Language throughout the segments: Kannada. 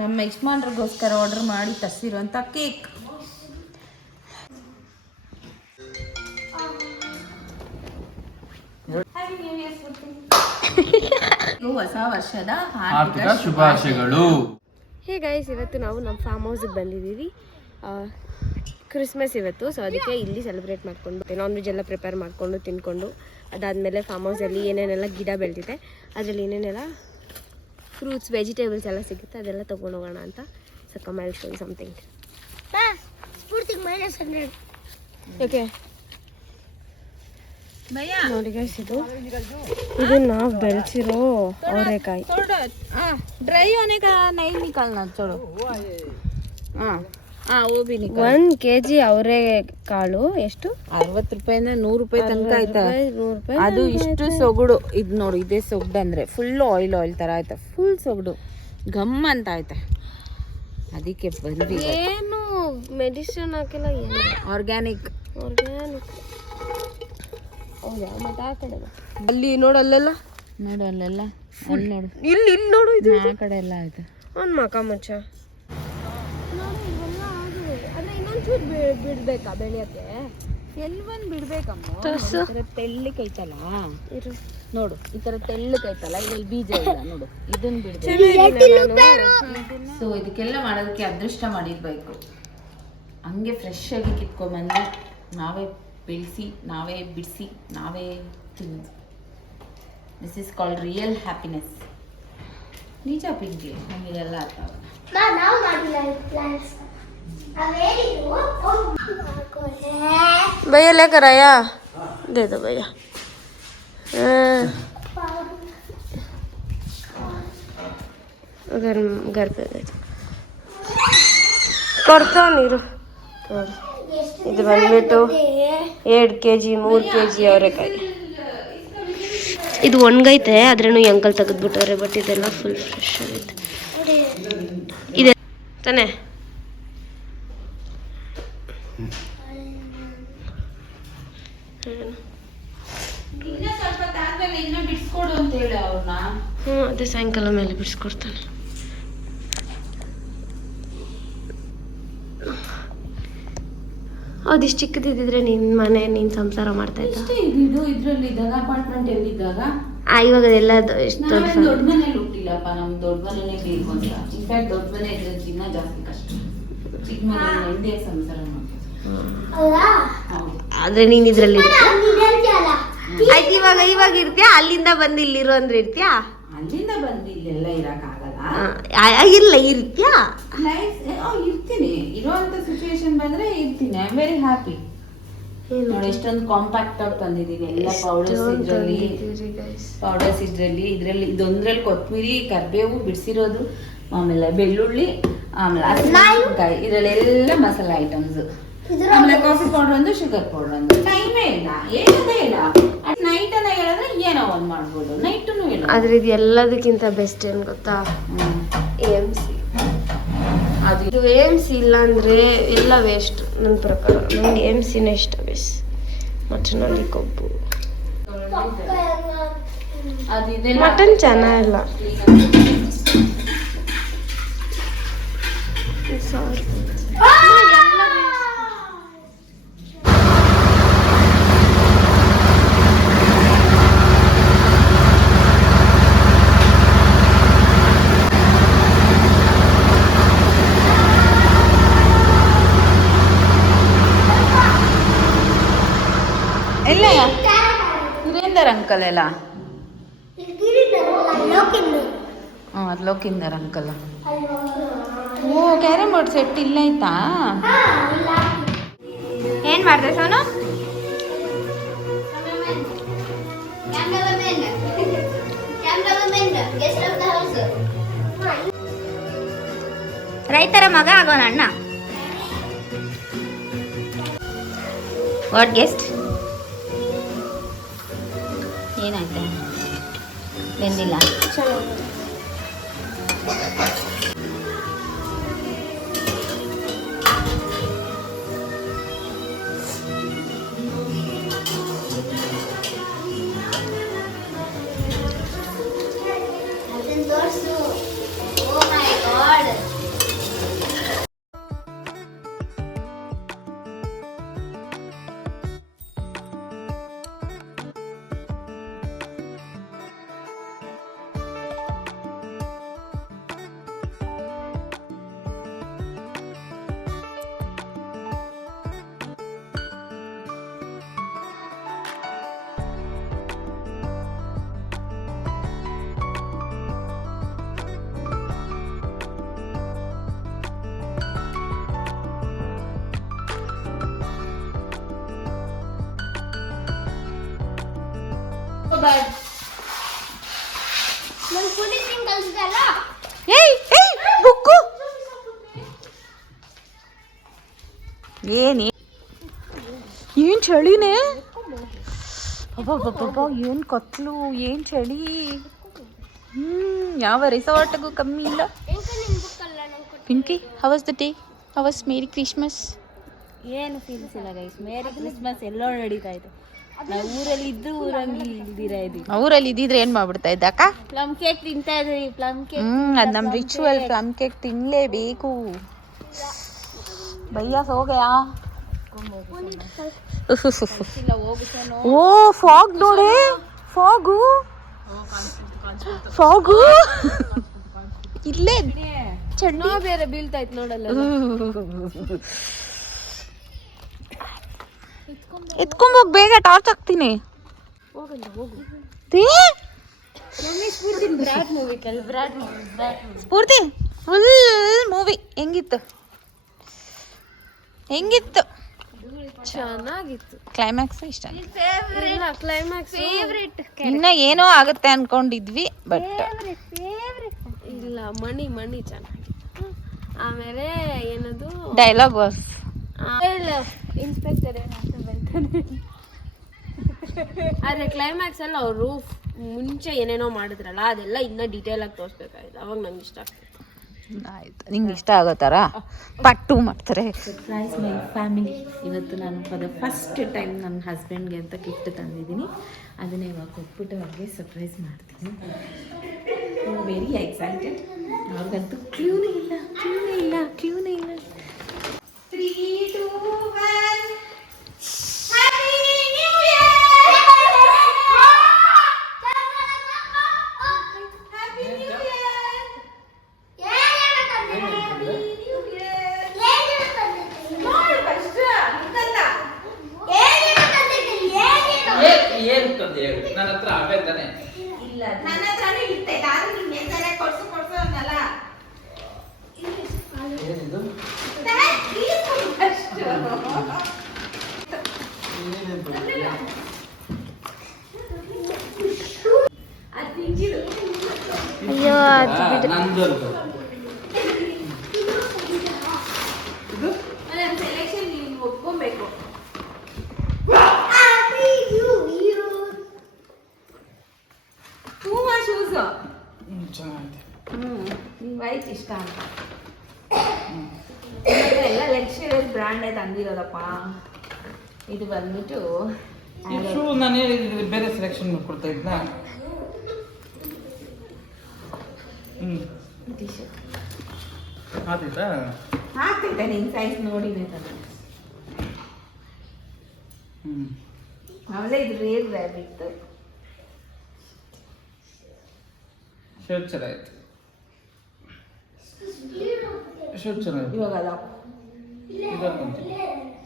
ನಮ್ಮ ಯಜಮಾನ್ರಿಗೋಸ್ಕರ ಆರ್ಡರ್ ಮಾಡಿ ತರಿಸಿರುವಂಥ ಕೇಕ್. ಹೊಸ ವರ್ಷದ ಹಾರ್ದಿಕ ಶುಭಾಶಯಗಳು. ಹೇ ಗೈಸ್, ಇವತ್ತು ನಾವು ನಮ್ಮ ಫಾರ್ಮ್ ಹೌಸಿಗೆ ಬಂದಿದ್ದೀವಿ. ಕ್ರಿಸ್ಮಸ್ ಇವತ್ತು, ಸೊ ಅದಕ್ಕೆ ಇಲ್ಲಿ ಸೆಲೆಬ್ರೇಟ್ ಮಾಡಿಕೊಂಡು ನಾನ್ ವೆಜ್ ಎಲ್ಲ ಪ್ರಿಪೇರ್ ಮಾಡಿಕೊಂಡು ತಿನ್ಕೊಂಡು, ಅದಾದಮೇಲೆ ಫಾರ್ಮ್ ಹೌಸಲ್ಲಿ ಏನೇನೆಲ್ಲ ಗಿಡ ಬೆಳೆದಿದೆ, ಅದರಲ್ಲಿ ಏನೇನೆಲ್ಲ ಫ್ರೂಟ್ಸ್ ವೆಜಿಟೇಬಲ್ಸ್ ಎಲ್ಲ ಸಿಗುತ್ತೆ ಅದೆಲ್ಲ ತೊಗೊಂಡು ಹೋಗೋಣ ಅಂತ. So come I will show you something. Okay ನೋಡಿ ಗೈಸ್, ಇದು ನಾವು ಬೆಳೆಸಿರೋ ಅವರೆಕಾಯಿ. ड्राई होने का नहीं निकालना, छोड़ो. हाँ हाँ, वो भी निकाल. 1 kg ಅವರೆಕಾಳು ಎಷ್ಟು? 60 ರೂಪಾಯಿಂದ 100 ರೂಪಾಯಿ ತನಕ ಆಯ್ತಾ. ಅದು ಇಷ್ಟು ಸೊಗಡು. ಇದು ನೋಡಿ, ಇದೇ ಸೊಗಡು ಅಂದರೆ ಫುಲ್ ಆಯಿಲ್ ಥರ ಆಯ್ತಾ, ಫುಲ್ ಸೊಗಡು ಗಮ್ ಅಂತ ಆಯ್ತಾ. ಅದಕ್ಕೆ ಬಂದ್ವಿ. ಏನು ಮೆಡಿಸಿನ್ ಹಾಕಿಲ್ಲ, ಏನು ಆರ್ಗ್ಯಾನಿಕ್. ಹೌದಾ? ಮತ್ತೆ ಆ ಕಡೆ ಅಲ್ಲಿ ನೋಡು, ಅಲ್ಲೆಲ್ಲ ನೋಡು, ಅಲ್ಲೆಲ್ಲ ಅಲ್ಲಿ ನೋಡು, ಇಲ್ಲಿ ನೋಡು, ಇದು ಆ ಕಡೆ ಎಲ್ಲ ಆಯ್ತು. ಒಂದು ಮಕ ಮುಚ್ಚ ನೋಡಿ, ಇವೆಲ್ಲ ಆಗಿದೆ. ಆದರೆ ಇನ್ನೊಂಚೂರು ಬಿಡ್ಬೇಕಾ ಬೆಳೆಯಕ್ಕೆ? ಎಲ್ಲಿ ಬಂದು ಬಿಡ್ಬೇಕಮ್ಮ? ತೆಳ್ಳಕೈತಲ್ಲ ನೋಡು, ಈ ಥರ ತೆಳ್ಳಕೈತಲ್ಲ, ಇದ್ರಲ್ಲಿ ಬೀಜ ಇಲ್ಲ ನೋಡು, ಇದನ್ನ ಬಿಡ್ಬೇಕು. ಸೊ ಇದಕ್ಕೆಲ್ಲ ಮಾಡೋದಕ್ಕೆ ಅದೃಷ್ಟ ಮಾಡಿರ್ಬೇಕು. ಹಂಗೆ ಫ್ರೆಶ್ ಆಗಿ ಕಿತ್ಕೊಂಬಂದು ನಾವೇ ಬೆಳೆಸಿ, ನಾವೇ ಬಿಡಿಸಿ, ನಾವೇ ತಿನ್ನೋದು. This is called real happiness. ನಿಜ ಪಿಂಕಿ, ನಮಗೆಲ್ಲ ಅರ್ಥ ಆಗಲ್ಲ. भैया लेकर आया, दे दो भैया. घर पे दे दो. ಕೊಡ್ತಾ ನೀರು. ಇದು ಬಂದ್ಬಿಟ್ಟು 2 kg 3 kg ಅವರೆಕಾಯಿ. ಇದು ಒಣಗೈತೆ, ಆದ್ರೂ ಈ ಅಂಕಲ್ ತೆಗೆದ್ಬಿಟ್ಟವ್ರೆ. ಬಟ್ ಇದೆಲ್ಲ ಫುಲ್ ಫ್ರೆಶ್ ಆಗೈತೆ. ಇದೆ ತಾನೇ? ಅದೇ ಸಾಯಂಕಾಲ ಮೇಲೆ ಬಿಡಿಸ್ಕೊಡ್ತಾನೆ. ಅದಿಷ್ಟು ಚಿಕ್ಕದಿದ್ರೆ ನಿನ್ನ ಮನೆ, ನೀನು ಸಂಸಾರ ಮಾಡ್ತಾ ಇದ್ದ. ಇದ್ರಲ್ಲಿ ಇದ್ದಾಗ ಅಪಾರ್ಟ್ಮೆಂಟ್ ಎಲ್ಲಿದ್ದಾಗ ಇವಾಗ ಎಲ್ಲ ಎಷ್ಟು ದೊಡ್ಡ ಮನೇಲಿ ಹುಟ್ಟಿಲ್ಲಪ್ಪ. ನಮ್ಗೆ ದೊಡ್ಡ ಮನೆನೇ ಬೇಕು ಅಂತ. ಇನ್ಫ್ಯಾಕ್ಟ್ ದೊಡ್ಡ ಮನೆ ಇದ್ರೆ ಇನ್ನೂ ಜಾಸ್ತಿ ಕಷ್ಟ. ಚಿಕ್ಕ ಮನೆ ಹಿಂದೆ ಸಂಸಾರ ಮಾಡ್ತಾರೆ. ಆದ್ರೆ ನೀನ್ ಇದ್ರಲ್ಲಿ ಆಯ್ತು. ಇವಾಗ ಇರ್ತೀಯಾ? ಅಲ್ಲಿಂದ ಬಂದು ಇಲ್ಲಿರೋ ಅಂದ್ರೆ ಇರ್ತೀಯಾ? ಅಲ್ಲಿಂದ ಬಂದು ಇಲ್ಲೆಲ್ಲ ಇರಕ್ಕಾಗಲ್ಲ. ಇಲ್ಲ, ಇರ್ತೀಯಾ? ಇರ್ತೀನಿ. ಇರೋಂತ ಸಿಚುವೇಶನ್ ಬಂದ್ರೆ ಇರ್ತೀನಿ. I am very happy. ನೋಡಿ, ಎಷ್ಟೊಂದು ಕಾಂಪ್ಯಾಕ್ಟ್ ಆಗಿ ತಂದಿದ್ದೀನಿ. ಎಲ್ಲ ಪೌಡರ್ಸ್ ಇದ್ರಲ್ಲಿ ಇದೊಂದ್ರಲ್ಲಿ ಕೊತ್ತಂಬರಿ, ಕರಿಬೇವು ಬಿಡಿಸಿರೋದು, ಆಮೇಲೆ ಬೆಳ್ಳುಳ್ಳಿ, ಆಮೇಲೆ ಹಸಿಮೆಣಸಿನಕಾಯಿ, ಇದರಲ್ಲೆಲ್ಲ ಮಸಾಲೆ ಐಟಮ್ಸ್. ಆಮೇಲೆ ಕಾಫಿ ಪೌಡರ್ ಒಂದು, ಶುಗರ್ ಪೌಡರ್ ಒಂದು. ಟೈಮೇ ಇಲ್ಲ, ಏನದೇ ಇಲ್ಲ. ನೈಟ್ ಅನ್ನ ಹೇಳಿದ್ರೆ ಏನೋ ಒಂದು ಮಾಡ್ಬೋದು, ನೈಟನ್ನು ಇಲ್ಲ. ಆದ್ರೆ ಇದು ಎಲ್ಲದಕ್ಕಿಂತ ಬೆಸ್ಟ್ ಏನ್ ಗೊತ್ತಾ? AMC. ಅದು AMC ಇಲ್ಲ ಅಂದ್ರೆ ಎಲ್ಲ ವೇಸ್ಟ್ ನನ್ನ ಪ್ರಕಾರ. ನಂಗೆ AMCನೇ ಇಷ್ಟ. ಬೇಸ್ ಮಟನಲ್ಲಿ ಕೊಬ್ಬು, ಮಟನ್ ಚೆನ್ನಾಗಿಲ್ಲ. ಸಾರಿ, ಎಲ್ಲ ಸುರೇಂದರ್ ಅಂಕಲ್ ಎಲ್ಲ. ಅದು ಲೋಕಿಂದರ್ ಅಂಕಲ್. ಓ, ಕ್ಯಾರಮ್ ಬೋರ್ಡ್ ಸೆಟ್ ಇಲ್ಲ ಆಯ್ತಾ? ಏನ್ ಮಾಡ್ದೆ ಸೋನು? ರೈತರ ಮಗ ಆಗೋಣ ಅಣ್ಣ. What guest? ಏನಾಯ್ತು? ಬೆಂದಿಲ್ಲ? Oh my God. But book ಏನ್ ಚಳಿನೇ ಏನ್ ಕತ್ಲು ಏನ್ ಚಳಿ. ಯಾವ ರೆಸಾರ್ಟ್ಗೂ ಕಮ್ಮಿ ಇಲ್ಲ. Pinky, how was the day? How was merry Christmas? ಏನು ಫೀಲ್ಸ್ ಇಲ್ಲ ಗೈಸ್. ಮೇರಿ ಕ್ರಿಸ್ಮಸ್ ಎಲ್ಲೋ ನಡೀತಾ ಇದೆ. ನಾವು ಊರಲ್ಲಿ ಇದ್ದು ಊರಂಗಿ ಇಲ್ದಿರಾ ಇದೀವಿ. ಊರಲ್ಲಿ ಇದ್ದಿದ್ರೆ ಏನ್ ಮಾಡ್ಬಿಡ್ತಾ ಇದ್ದ ಅಕ್ಕ? ಪ್ಲಮ್ ಕೇಕ್ ತಿಂತಾ ಇದ್ವಿ. ಪ್ಲಮ್ ಕೇಕ್ ಅದ್ ನಮ್ ರಿಚುವಲ್. ಪ್ಲಮ್ ಕೇಕ್ ತಿನ್ಲೇಬೇಕು. ಭಯ್ಯ ಸೋಗಯಾ? ಓ ಫಾಗ್ ನೋಡೆ, ಫಾಗು ಫಾಗು ಇಲ್ಲೇ ಚಂಡಿ ಬೇರೆ ಬೀಳ್ತಾ ಇತ್ತು ನೋಡಲ್ಲ. ಎತ್ಕೊಂಬೋಗ್ ಬೇಗ, ಟಾರ್ಚ್ ಹಾಕ್ತೀನಿ. ಸ್ಫೂರ್ತಿ ಫುಲ್ ಮೂವಿ ಹೆಂಗಿತ್ತು? ಚೆನ್ನಾಗಿತ್ತು. ಕ್ಲೈಮ್ಯಾಕ್ಸ್ ಇಷ್ಟ. Climax favourite. ಇನ್ನ ಏನೋ ಆಗುತ್ತೆ ಅನ್ಕೊಂಡಿದ್ವಿ, ಬಟ್ ಇಲ್ಲ, ಮಣಿ ಚೆನ್ನಾಗಿತ್ತು. ಆಮೇಲೆ ಏನದು ಡೈಲಾಗ್ ವಾಸ್ ಇನ್ಸ್ಪೆಕ್ಟರ್ ಏನಂತ ಬರ್ತಾನೆ. ಆದ್ರೆ ಕ್ಲೈಮ್ಯಾಕ್ಸ್ ಅಲ್ಲಿ ಅವರು ಮುಂಚೆ ಏನೇನೋ ಮಾಡಿದ್ರಲ್ಲ ಅದೆಲ್ಲ ಇನ್ನ ಡೀಟೇಲ್ ಆಗಿ ತೋರಿಸ್ಬೇಕಾಯ್ತು. ಅವಾಗ ನಂಗೆ ಇಷ್ಟ ಆಗ್ತದೆ. ಆಯ್ತು, ನಿಂಗೆ ಇಷ್ಟ ಆಗೋ ಥರ ಪಟ್ಟು ಮಾಡ್ತಾರೆ. Surprise my family. ಇವತ್ತು ನಾನು ಫಾರ್ ದ ಫಸ್ಟ್ ಟೈಮ್ ನನ್ನ ಹಸ್ಬೆಂಡ್ಗೆ ಅಂತ ಗಿಫ್ಟ್ ತಂದಿದ್ದೀನಿ. ಅದನ್ನೇ ಇವಾಗ ಕೊಟ್ಬಿಟ್ಟು ಅವ್ರಿಗೆ ಸರ್ಪ್ರೈಸ್ ಮಾಡ್ತೀನಿ. Very excited. ಅವ್ರಿಗಂತೂ ಕ್ಯೂನೇ ಇಲ್ಲ. 3, 2, 1. ನನ್ನ ಹತ್ರ ಆಗೈತಾನೆ ಇಲ್ಲ, ನನ್ನ ಹತ್ರನೂ ಇತ್ತೆ. ನಾನು ನಿಮ್ಗೆ ಎಂದರೆ ಕೊಡ್ಸು ಅನ್ನಲ್ಲ. ಏನಿದು? ಅಯ್ಯೋ ನಂದು ಸೆಲೆಕ್ಷನ್ ನೀವು ಒಪ್ಕೊಬೇಕು. ಶೂಸ್ ಚೆನ್ನಾಗಿದೆ. ನಿಂಗೆ ವೈಟ್ ಇಷ್ಟ ಅಂತ ಎಲ್ಲ ಲಕ್ಸುರಿಯಸ್ ಬ್ರ್ಯಾಂಡೇ ತಂದಿರೋದಪ್ಪ. ಇದು ಬಂದ್ಬಿಟ್ಟು ಶೂ ನಾನು ಹೇಳಿದ್ರೆ ಬೇರೆ ಸೆಲೆಕ್ಷನ್ ಮಾಡ್ಕೊಡ್ತಾ ಇದ್ನ. ಟಿ ಶರ್ಟ್ ಆಯ್ತಾ? ಹಾಕ್ತೈತೆ ನಿನ್ನ ಸೈಜ್ ನೋಡಿನೇ ತಂದೆ. ಆಮೇಲೆ ಇದು ರೇರ್ ರ್ಯಾಬಿಟ್ ಶರ್ಟ್ ಚೆನ್ನಾಗಿತ್ತು. ಶರ್ಟ್ ಚೆನ್ನಾಗಿತ್ತು. ಇವಾಗ ಅದ ಇದಾಕೊಂತೀನಿ.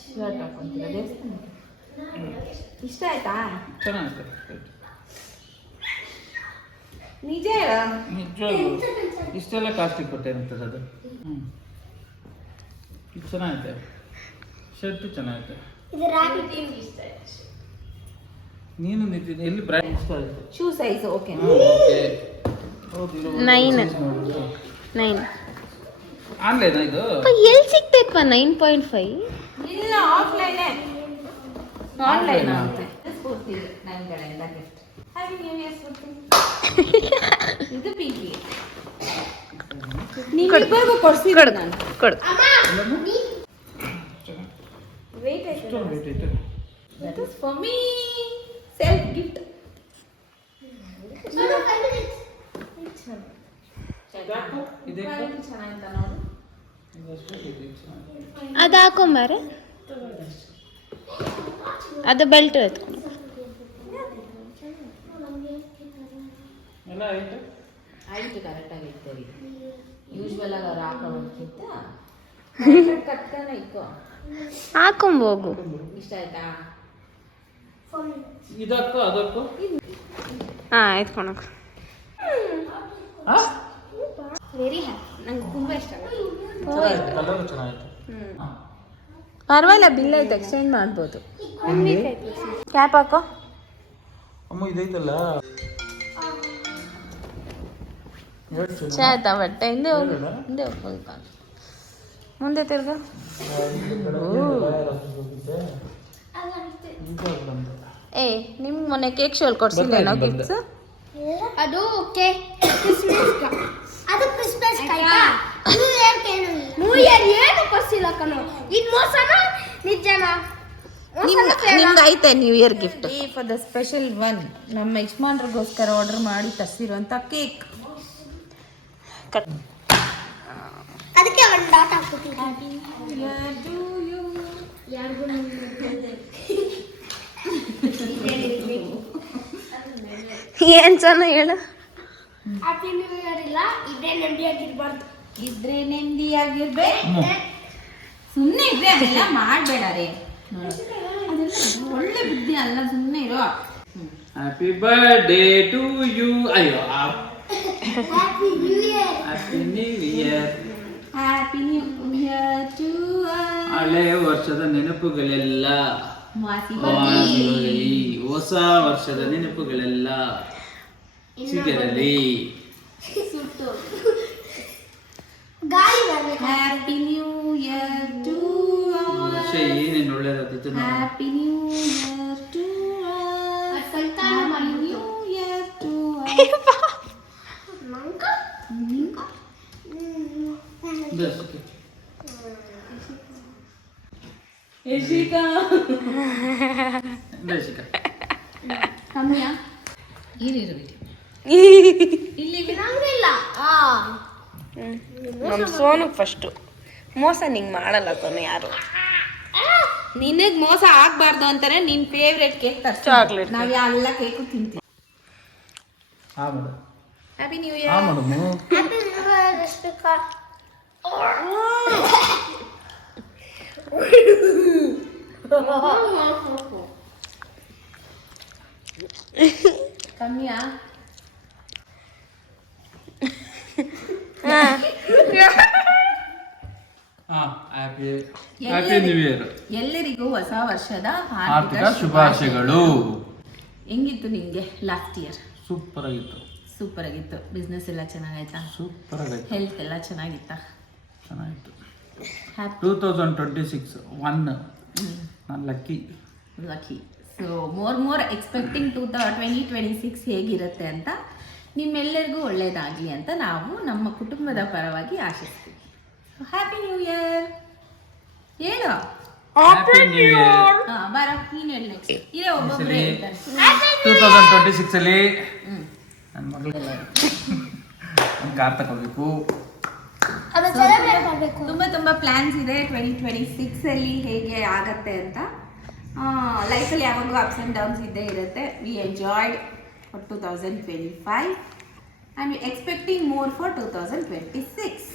ಶರ್ಟ್ ಹಾಕೊಂತೀರ ದೇವಸ್ಥಾನ. ಇಷ್ಟ ಆಯ್ತಾ? ಚೆನ್ನಾಗಿತ್ತು. ನಿಜ ಹೇಳ. ನಿಜವಾಗ್ಲೂ ಇಷ್ಟೆಲ್ಲ ಕಾಸ್ಟ್ಲಿ ಕೊಟ್ಟೇನಂತದ ಅದು. ಇದು ಚೆನ್ನಾಗೈತೆ. ಶರ್ಟು ಚೆನ್ನಾಗೈತೆ. ನೀನು ನಿಂತಿದ್ದೆ ಎಲ್ಲಿ ಬ್ರ್ಯಾಂಡ್ ಇಷ್ಟ ಆಯ್ತು. Shoe size okay. Okay. 9 online ಇದು ಎಲ್ಲಿ ಸಿಗ್ತೈತಪ್ಪ? 9.5 ಇಲ್ಲ, ಆಫ್ಲೈನೇ. ಆನ್ಲೈನ್ ಅಂತೆ. ಸ್ಫೂರ್ತಿ ನನ್ನ ಕಡೆಯಿಂದ ಗಿಫ್ಟ್. ಹ್ಯಾಪಿ ನ್ಯೂ ಇಯರ್ ಸ್ಫೂರ್ತಿ. ಇದು ಪಿಂಕಿ. ನಿಮ್ಮಿಬ್ಬರಿಗೂ ಕೊಡ್ಸಿರೋದು ನಾನು. ಕೊಡು. ವೇಟ್ ಆಯ್ತು. ವೇಟ್ ಐತೆ. That is for me. Self gift. ಇದೆ ಚೆನ್ನಾಗಿತ್ತ ನೋಡು. ಅದು ಹಾಕೊಂಬಾರ. ಅದು ಬೆಲ್ಟ್ ಎತ್ಕೊಂಡು ಎಲ್ಲ ಐತೆ. ಆಯ್ತು, ಕರೆಕ್ಟಾಗಿ ಇರ್ತದೆ. ಯೂಶ್ವಲ್ ಆಗಿ ಅವ್ರು ಹಾಕೋಕ್ಕಿಂತ ಕಟ್ತಾನೆ ಇಕ್ಕೋ. ಹಾಕೊಂಬೋಗು. ಇಷ್ಟ ಆಯ್ತಾ? ಇದಕ್ಕೂ ಅದಕ್ಕೂ ಎತ್ಕೊಳಕ್ ವೆರಿ ಹ್ಯಾಪಿ. ನಂಗೆ ತುಂಬ ಇಷ್ಟ ಆಗುತ್ತೆ. ಕಲರ್ ಚೆನ್ನಾಗಿತ್ತು. ಪರವಾಗಿಲ್ಲ, ಬಿಲ್ ಐತೆ, ಎಕ್ಸ್ಚೇಂಜ್ ಮಾಡ್ಬೋದು. ಕ್ಯಾಪ್ ಹಾಕೋ. ಅಮ್ಮ ಇದೈತಲ್ಲ ಚಾ ಆಯ್ತಾ ಬಟ್ಟೆ ಹಿಂದೆ ಹೋಗು ಹಿಂದೆ ಹೋಗ್ಬೋದು ಮುಂದೆ ತಿರ್ಗ ಏ ನಿಮ್ ಮೊನ್ನೆ ಕೇಕ್ ಶೋಲ್ ಕೊಡ್ಸಿಲ್ಲ ನಾವು ಗಿಫ್ಟ್ಸ್ ಅದು ಕ್ರಿಸ್ಮಸ್ ಅದು ಕ್ರಿಸ್ಮಸ್ ನ್ಯೂ ಇಯರ್ ಏನು ಕೊಡ್ಸಿಲ್ಲ ಕಣೋ ಇದು ಮೋಸನ ನಿಜನ ನಿಮ್ಗೆ ಐತೆ new year gift for the special one ನಮ್ಮ ಯಜಮಾನ್ರಿಗೋಸ್ಕರ ಆರ್ಡರ್ ಮಾಡಿ ತರಿಸಿರುವಂಥ ಕೇಕ್ ಅದಕ್ಕೆ ಒಂದು ಡಾಟ್ ಹಾಕ್ಬಿಟ್ಟಿದ್ದೀನಿ ಏನ್ ಚೆನ್ನಾಗಿ ಹೇಳು. ಹ್ಯಾಪಿ ನ್ಯೂ ಇಯರ್ ಇಲ್ಲ ಇದೇ ನೆಮ್ಮದಿಯಾಗಿರ್ಬಾರ್ದು ಇದ್ರೆ ನೆಮ್ಮದಿಯಾಗಿರ್ಬೇಕು ಸುಮ್ಮನೆ ಇದ್ರೆ ಅದೆಲ್ಲ ಮಾಡಬೇಡ ರೇ ಅದೆಲ್ಲ ಒಳ್ಳೆ ಬುದ್ಧಿ ಅಲ್ಲ ಸುಮ್ಮನೆ ಇರೋ ಹ್ಯಾಪಿ ಬರ್ಡೇ ಟು ಯು ಅಯ್ಯೋ happy new year happy new year happy new year to ಹಳೆ ವರ್ಷದ ನೆನಪುಗಳೆಲ್ಲ ವಾಸಿಯಾಗಲಿ. ಹೊಸ ವರ್ಷದ ನೆನಪುಗಳೆಲ್ಲ ಸಿಗರಲಿ. ಗಾಳಿ ಬರಬೇಕು ಹ್ಯಾಪಿ ನ್ಯೂ ಇಯರ್ ಟು ವರ್ಷ ಏನೇನು ಒಳ್ಳೇದಾಗ್ತಿತ್ತು ಹ್ಯಾಪಿ ನ್ಯೂ ಇಯರ್ ಟು ಸಂತಾನ ಮಾಡಿ ನ್ಯೂ ಇಯರ್ ಟು ನಂಕ ಕಮ್ಮಿಯಾ ಇರಿರು ಇಲ್ಲಿ ನಂಗಿಲ್ಲ ನಮ್ ಸೋನು ಫಸ್ಟು ಮೋಸ ನಿಂಗೆ ಮಾಡಲ್ಲ ಸೋನು ಯಾರು. ನಿನಗ್ ಮೋಸ ಆಗ್ಬಾರ್ದು ಅಂತಾನೆ ನಿನ್ ಫೇವ್ರೆಟ್ ಕೇಕ್ ತರ್ಸಿ ಚಾಕ್ಲೇಟ್ ನಾವ್ ಎಲ್ಲ ಕೇಕು ತಿಂತೀವಿ happy new year happy new year Rashmika ಕಮ್ಮಿಯಾ ಹ್ಯಾಪಿ ನ್ಯೂ ಇಯರ್. ಎಲ್ಲರಿಗೂ ಹೊಸ ವರ್ಷದ ಆರ್ಥಿಕ ಶುಭಾಶಯಗಳು. ಹೆಂಗಿತ್ತು ನಿಂಗೆ ಲಾಸ್ಟ್ ಇಯರ್? ಸೂಪರ್ ಆಗಿತ್ತು. ಸೂಪರ್ ಆಗಿತ್ತು. ಬಿಸ್ನೆಸ್ ಎಲ್ಲ ಚೆನ್ನಾಗಾಯ್ತಾ? ಸೂಪರ್ ಆಗೈತೆ. ಹೆಲ್ತ್ ಎಲ್ಲ ಚೆನ್ನಾಗಿತ್ತಾ? ಚೆನ್ನಾಗಿತ್ತು. ಹ್ಯಾಪಿ 2026 ನಾನು ಲಕ್ಕಿ. ಸೊ ಮೋರ್ ಎಕ್ಸ್ಪೆಕ್ಟಿಂಗ್ 2026 ಹೇಗಿರುತ್ತೆ ಅಂತ ನಿಮ್ಮೆಲ್ಲರಿಗೂ ಒಳ್ಳೇದಾಗಲಿ ಅಂತ ನಾವು ನಮ್ಮ ಕುಟುಂಬದ ಪರವಾಗಿ ಆಶಿಸ್ತೀವಿ. ಹ್ಯಾಪಿ ನ್ಯೂ ಇಯರ್ ಹೇಳು. Happy new year. ಬಾರ ನೀನು ಹೇಳಿ ನೆಕ್ಸ್ಟ್. ಇರೇ ಒಬ್ಬೊಬ್ಬರೇ ಹೇಳ್ತಾರೆ. 2026 ಅಲ್ಲಿ ನನ್ನ ಮಗಳಿಗೆ ಒಂದು ಕಾರ್ ತಗೋಬೇಕು. ಅದು ಸೆಲೆಬ್ರೇಟ್ ಮಾಡಬೇಕು ತುಂಬಾ ಪ್ಲಾನ್ಸ್ ಇದೆ 2026 ಅಲ್ಲಿ ಹೇಗೆ ಆಗತ್ತೆ ಅಂತ. ಲೈಫಲ್ಲಿ ಯಾವಾಗಲೂ ಅಪ್ಸ್ ಆ್ಯಂಡ್ ಡೌನ್ಸ್ ಇದ್ದೇ ಇರುತ್ತೆ. We enjoyed for 2025 and we expecting more for 2026.